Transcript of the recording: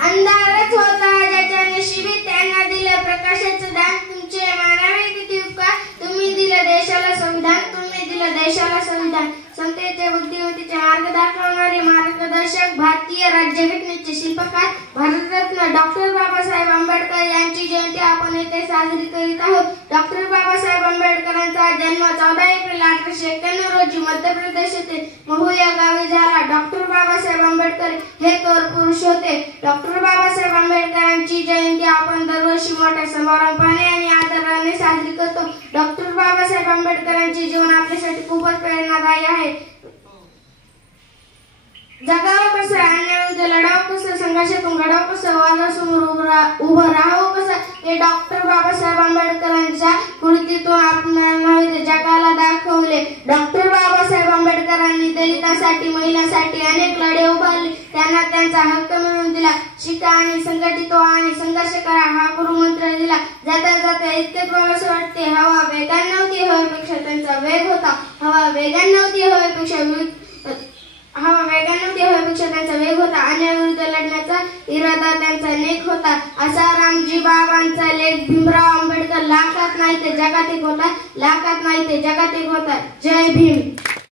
अंधारच होता ज्याच्या नशिबी त्यांना दिलं प्रकाशाचं दान. तुमचे मानावे किती उपकार, तुम्ही दिलं देशाला संविधान, तुम्ही दिलं देशाला संविधान. समतेचे बुद्धिमत्तेचे मार्ग दाखवणारे मार्गदर्शक, भारतीय राज्यघटनेचे शिल्पकार, भारतरत्न डॉक्टर बाबासाहेब आंबेडकर यांची जयंती आपण येथे साजरी करीत आहोत. डॉक्टर बाबासाहेब आंबेडकरांचा जन्म 14 एप्रिल 1891 रोजी मध्य प्रदेश येथील महू या गावी झाला. डॉक्टर बाबासाहेब आंबेडकर हे थोर पुरुष होते. डॉक्टर बाबासाहेब आंबेडकरांची जयंती आपण दरवर्षी मोठ्या समारंभाने आणि आदराने साजरी करतो. डॉक्टर बाबासाहेब आंबेडकरांचे जीवन आपल्यासाठी खूपच प्रेरणादायी आहे. जगावं कसं, अन्यायाविरुद्ध लढावं कसं, संघर्षातून घडावं कसं, वादासमोर उभं राहावं कसं, हे डॉक्टर बाबासाहेब आंबेडकरांच्या कृतीतून आपल्याला जगाला दाखवले. डॉक्टर बाबासाहेब आंबेडकरांनी दलितांसाठी, महिलांसाठी अनेक लढे उभारले. त्यांना त्यांचा हक्क मिळवून दिला. शिका आणि संघटित व्हा आणि संघर्ष करा हा गुरुमंत्र दिला. जाता जाता इतकेच बोलावंसं वाटते, हवा वेगान नव्हती, हवेपेक्षा त्यांचा वेग होता. हवा वेगान नव्हती, हवेपेक्षा त्यांचा वेग होता. अन्यायाविरुद्ध लढण्याचा इरादा त्यांचा नेक होता. असा रामजी बाबांचा लेख. भीमराव आंबेडकर लाखात नाही ते जगात एक होता, लाखात नाही ते जगात एक होता. जय भीम.